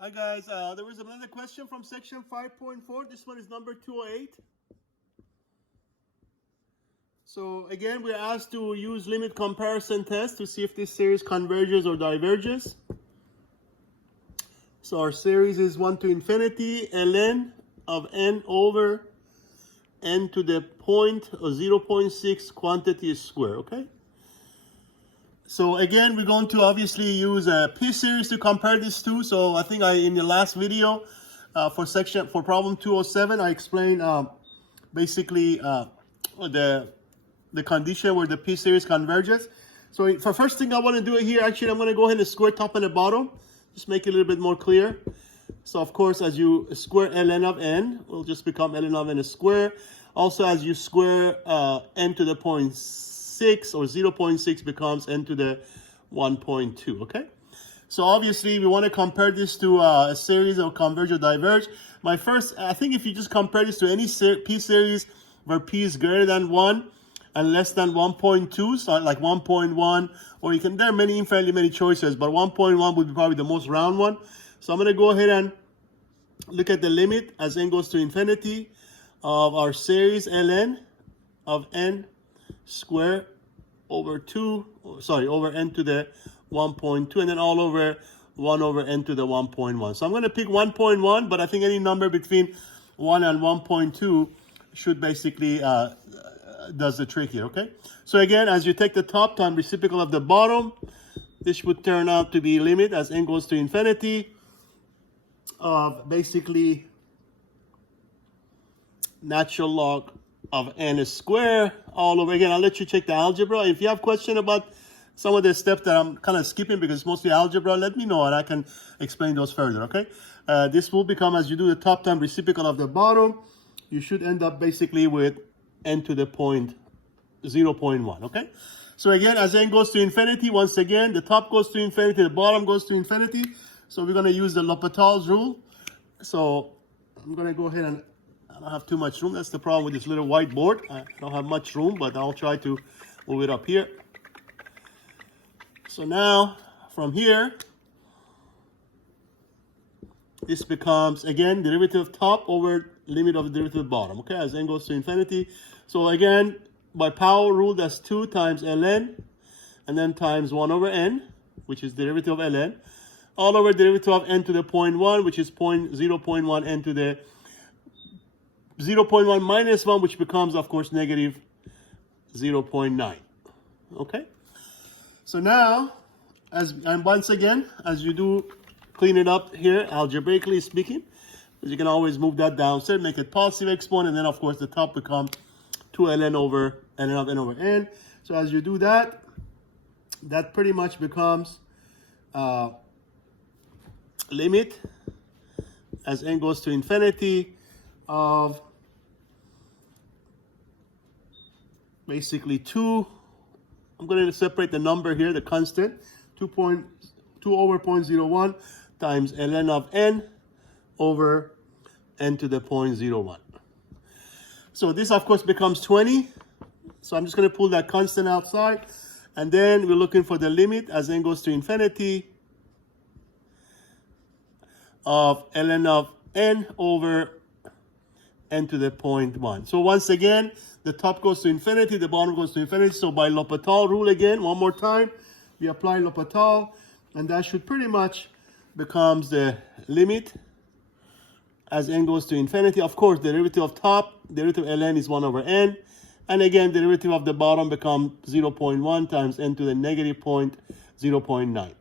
Hi guys, there was another question from section 5.4. This one is number 208. So again, we're asked to use limit comparison test to see if this series converges or diverges. So our series is 1 to infinity, ln of n over n to the point of 0.6 quantity square, okay? So again, we're going to obviously use a p-series to compare these two. So I think in the last video for problem 207, I explained basically the condition where the p-series converges. So for first thing I want to do here, actually I'm going to go ahead and square top and the bottom, just make it a little bit more clear. So of course, as you square ln of n, will just become ln of n square. Also, as you square n to the 0.6 or 0.6 becomes n to the 1.2, okay? So obviously we want to compare this to a series of converge or diverge. I think if you just compare this to any p-series where p is greater than 1 and less than 1.2, so like 1.1, or there are infinitely many choices, but 1.1 would be probably the most round one. So I'm going to go ahead and look at the limit as n goes to infinity of our series ln of n square over over n to the 1.2, and then all over 1 over n to the 1.1. So I'm going to pick 1.1, but I think any number between 1 and 1.2 should basically does the trick here, okay? So again, as you take the top times reciprocal of the bottom, this would turn out to be limit as n goes to infinity of basically natural log of n square all over. Again, I'll let you check the algebra. If you have question about some of the steps that I'm kind of skipping because it's mostly algebra, let me know and I can explain those further, okay? This will become, as you do the top times reciprocal of the bottom, you should end up basically with n to the 0.1, okay? So again, as n goes to infinity, once again, the top goes to infinity, the bottom goes to infinity. So we're going to use the L'Hopital's rule. So I'm going to go ahead and I don't have too much room. That's the problem with this little whiteboard. I don't have much room, but I'll try to move it up here. So now, from here, this becomes, again, derivative top over limit of the derivative bottom, okay, as n goes to infinity. So again, by power rule, that's 2 times ln, and then times 1 over n, which is derivative of ln, all over derivative of n to the 0.1, which is 0.1 n to the 0.1 minus 1, which becomes, of course, negative 0.9. Okay? So now, and once again, as you do clean it up here, algebraically speaking, because you can always move that downstairs, make it positive exponent, and then, of course, the top becomes 2 ln over ln of n over n. So as you do that, that pretty much becomes limit as n goes to infinity of basically 2. I'm going to separate the number here, the constant, 2 over 0.01 times ln of n over n to the 0.01. So this, of course, becomes 20. So I'm just going to pull that constant outside. And then we're looking for the limit as n goes to infinity of ln of n over n to the 0.1. So once again, the top goes to infinity, the bottom goes to infinity. So by L'Hopital rule again, one more time, we apply L'Hopital, and that should pretty much becomes the limit as n goes to infinity. Of course, the derivative of top, derivative of ln is 1 over n. And again, the derivative of the bottom becomes 0.1 times n to the negative 0.9.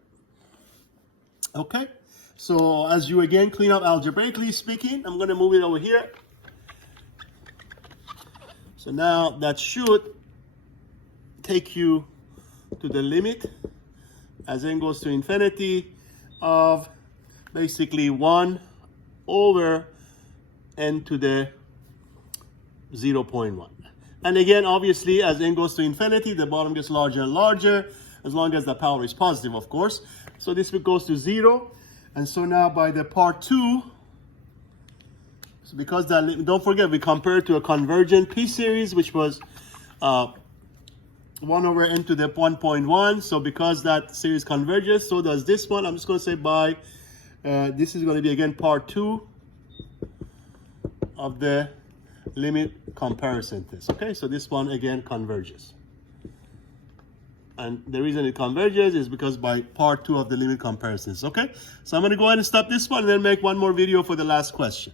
Okay? So as you again clean up algebraically speaking, I'm going to move it over here. So now that should take you to the limit as n goes to infinity of basically 1 over n to the 0.1. And again, obviously, as n goes to infinity, the bottom gets larger and larger, as long as the power is positive, of course. So this goes to 0. And so now by the part 2, so because that, don't forget, we compared to a convergent p-series, which was 1 over n to the 1.1. So because that series converges, so does this one. I'm just going to say by This is going to be again part 2 of the limit comparison test. Okay, so this one again converges. And the reason it converges is because by part 2 of the limit comparisons. Okay, so I'm going to go ahead and stop this one and then make one more video for the last question.